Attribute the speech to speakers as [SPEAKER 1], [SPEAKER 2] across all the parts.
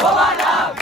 [SPEAKER 1] গোয়া ডাক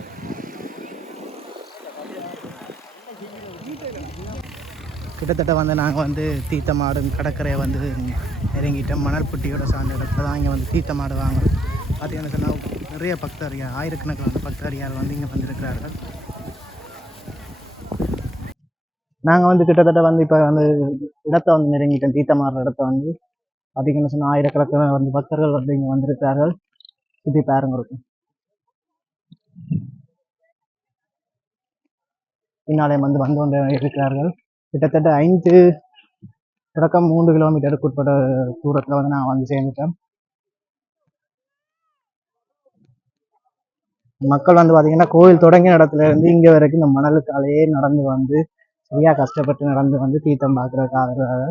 [SPEAKER 1] கிட்டத்தட்ட வந்து நாங்கள் வந்து தீர்த்தமாடும் கடற்கரையை வந்து இறங்கிட்டோம் மணல்பட்டியோட சார்ந்த இடத்துல தான் இங்கே வந்து தீர்த்தமாடு வாங்கணும் பார்த்தீங்கன்னா சொன்னால் நிறைய பக்தர்கள் ஆயிரக்கணக்கான பக்தர்கள் வந்து இங்கே வந்திருக்கிறார்கள். நாங்கள் வந்து கிட்டத்தட்ட வந்து இப்போ வந்து இடத்த வந்து நெருங்கிட்டோம். தீர்த்தமாடுற இடத்த வந்து பார்த்தீங்கன்னு சொன்னால் ஆயிரக்கணக்கான வந்து பக்தர்கள் வந்து இங்கே வந்திருக்கிறார்கள். சுற்றி பாருங்க. இருக்கும் பின்னாலே வந்து வந்து கொண்டு இருக்கிறார்கள். கிட்டத்தட்ட ஐந்து தொடக்கம் மூன்று கிலோமீட்டருக்கு உட்பட்ட தூரத்தில் வந்து நான் வந்து சேர்ந்துட்டேன். மக்கள் வந்து பார்த்தீங்கன்னா கோயில் தொடங்கிய இடத்துல இருந்து இங்கே வரைக்கும் இந்த மணலுக்காலேயே நடந்து வந்து சரியா கஷ்டப்பட்டு நடந்து வந்து தீர்த்தம் பார்க்குறதுக்காக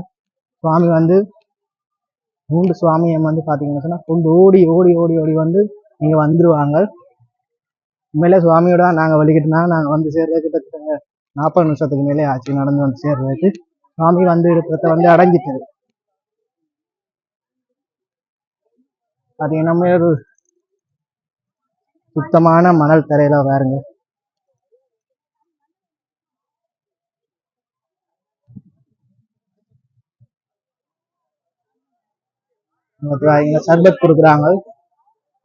[SPEAKER 1] சுவாமி வந்து மூன்று சுவாமியை வந்து பார்த்தீங்கன்னா சொன்னா கொண்டு ஓடி ஓடி ஓடி ஓடி வந்து இங்கே வந்துடுவாங்க உண்மையிலே சுவாமியோட நாங்கள் வலிக்கிட்டுனா நாங்கள் வந்து சேர்ற கிட்டத்தட்ட நாற்பது நிமிஷத்துக்கு மேலே ஆச்சு நடந்து வந்து சேர்றதுக்கு. சுவாமி வந்து இருக்கிறத வந்து அடைஞ்சிட்டது அது என்னமே ஒரு சுத்தமான மணல் தரையில பாருங்க. இங்க சர்பத் கொடுக்குறாங்க.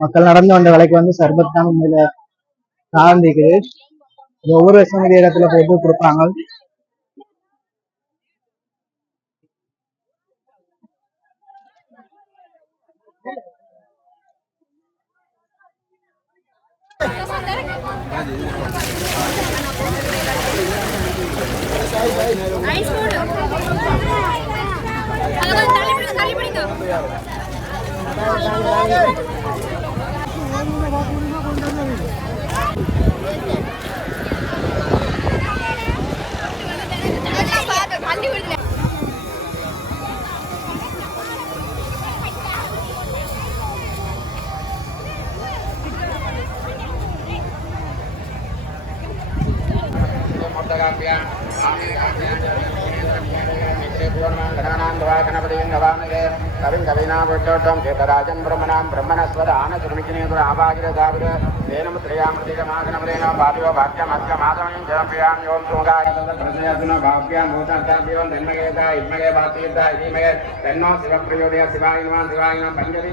[SPEAKER 1] மக்கள் நடந்து வந்த விலைக்கு வந்து சர்பத் தான் உண்மையில சார்ந்திக்குது ஒவ்வொரு வருஷம் இதே இடத்துல போட்டு கொடுப்பாங்க.
[SPEAKER 2] ஐஸ் போடு
[SPEAKER 3] கவிம் கவினாபுட்டோட்டம் சேதராஜன் பிரம்மணாம் பிரம்மணஸ்வர ஆனசுரமிக்கினேதுர ஆபாகிரதாவிர வேனம் திரையாமிருதிகமாகனமரேன பாபியோ பாக்கியம் அர்க்க மாதமயம் ஜனப்பியாம் யோம் சுங்காய பிரசயாசுன பாப்யாம் பூதாந்தாபியோம் தென்மகேத இன்மகே பாத்தீர்த்த இதீமகே தென்னோ சிவப்பிரியோதய சிவாய நம சிவாய நம பஞ்சரி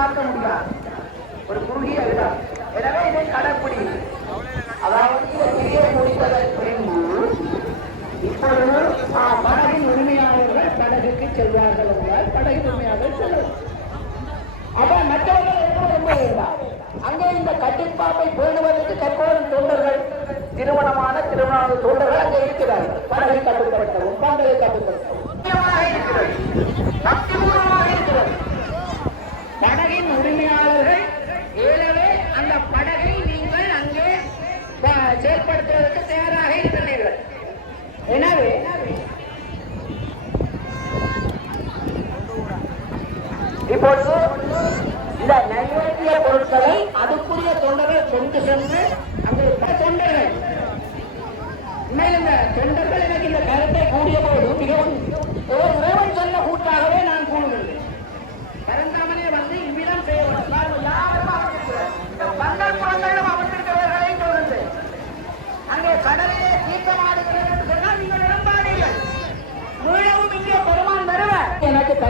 [SPEAKER 4] பார்க்க முடியாது. ஒரு குறுகிய விழா எனவே இதை கடைப்பிடி அதாவது இந்த முடிப்பதற்கு இப்பொழுது படகின் உரிமையாளர்கள் படகுக்கு செல்வார்கள் என்றால் படகின் உரிமையாளர்கள் செல்வார்கள். அப்ப மற்றவர்கள் எப்படி அங்கே இந்த கட்டிப்பாப்பை பேணுவதற்கு தற்போது தொண்டர்கள் திருமணமான திருமண தொண்டர்கள் அங்கே இருக்கிறார்கள். படகை கட்டுப்படுத்தவும்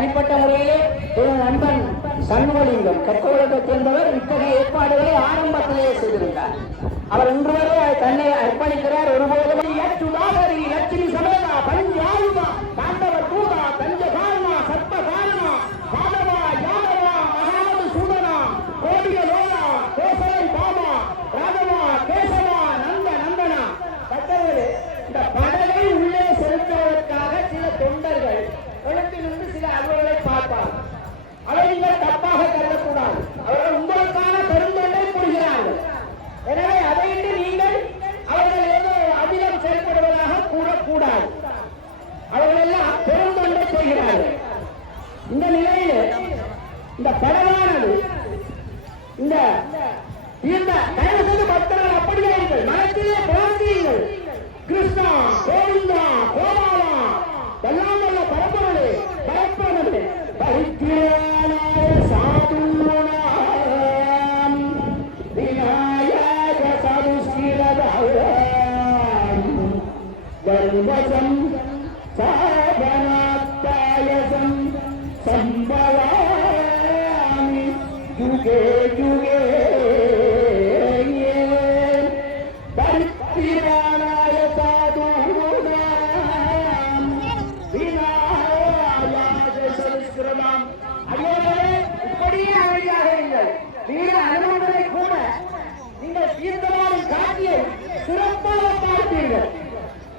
[SPEAKER 4] தனிப்பட்ட முறையிலே ஒரு நண்பன் சண்முகலிங்கம் கற்கோலத்தை சேர்ந்தவர் இத்தகைய ஏற்பாடுகளை ஆரம்பத்திலேயே செய்திருந்தார். அவர் இன்று வரை தன்னை அர்ப்பணிக்கிறார். ஒருபோதும் லட்சுமி சபை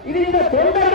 [SPEAKER 4] இது இந்த தொண்டர்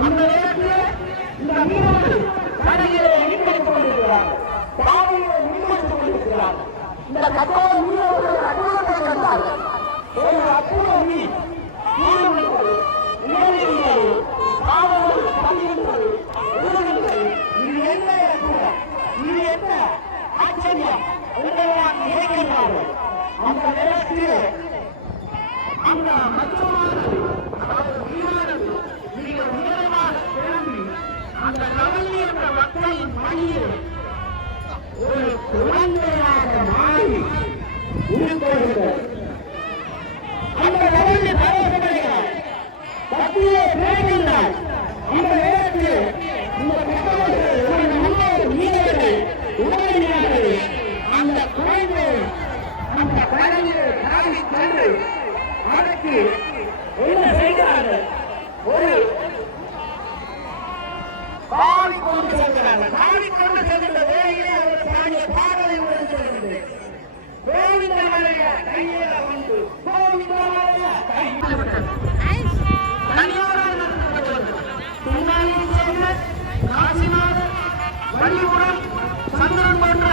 [SPEAKER 4] இந்த நேரத்தில் இந்த வீரர்கள் அணியிலே ஈடுபட்டுக் கொண்டிருக்கிறார்கள் பாதையிலே முன்னெடுத்துக் கொண்டிருக்கிறார்கள் இந்த கட்டளை வீரர்கள் அற்புதத்தை கண்டார்கள். ஒரு அற்புத நீர் நீர்மொழிகள் நேரிடுகிறது பாதைகள் பங்கிடுகிறது எழுதுகிறது அந்த நேரத்தில் அந்த மச்சமான அதாவது வீரர் மக்களின் ஒரு குழந்தையாக மாறி அந்த கவலை பரவப்படுகிறார் பக்தியை பிறக்கின்றார் அந்த நேரத்தில் இந்த புத்தகங்கள் ஒரு முன்னோர் அந்த குழந்தை அந்த கடலில் தாவி சென்று அதற்கு என்ன செய்கிறார்கள் ஒரு கொண்டு செல்கிறார்கள் பாவி கொண்டு செல்கின்ற வேலையிலே அவர் பாடிய பாடலை உடன் சொல்கிறது கையில் தனியாரால் நடத்தப்பட்டது வள்ளிபுரம் சந்திரன் போன்ற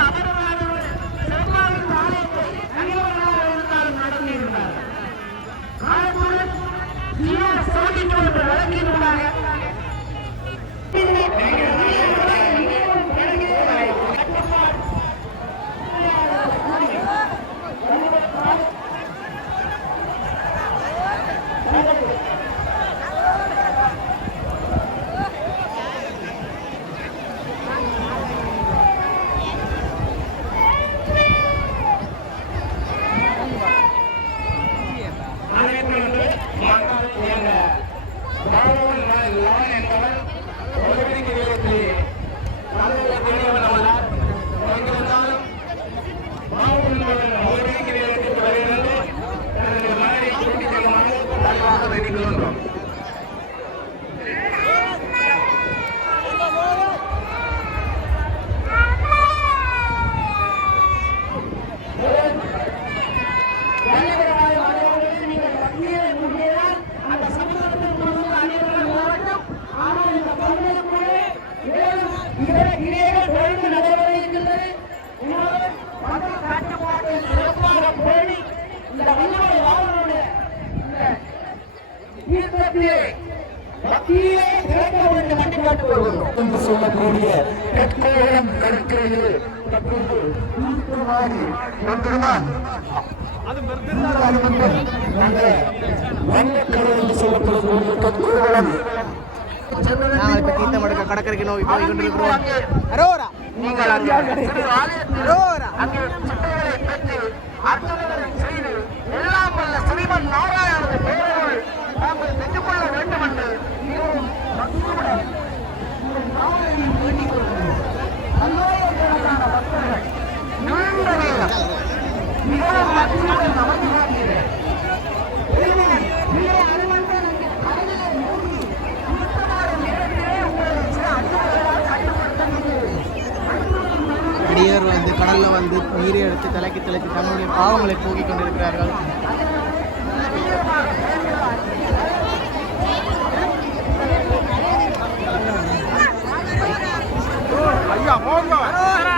[SPEAKER 4] சொல்லக்கூடிய கற்கோளம் கடற்கரையில் தற்போது ஈர்ப்புமாகி வந்திருந்தான்
[SPEAKER 1] நாங்கள் இப்போ தீர்த்தம் எடுக்க கடற்கரைக்கு நோக்கி போய் கொண்டிருக்கிறோம். அரோரா.
[SPEAKER 4] நீங்கள்
[SPEAKER 1] அரோரா.
[SPEAKER 4] அங்கே
[SPEAKER 1] அடியர் வந்து கடல்ல வந்து நீரை எடுத்து தலைக்கு தலைக்கு தன்னுடைய பாவங்களை போக்கிக் கொண்டிருக்கிறார்கள். அரோரா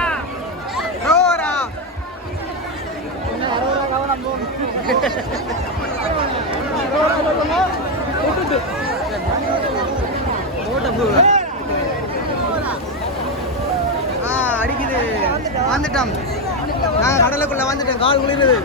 [SPEAKER 1] ஆ அடிக்குது. வந்துட்டோம் நான் கடலுக்குள்ள வந்துட்டேன் கால் குளிருது.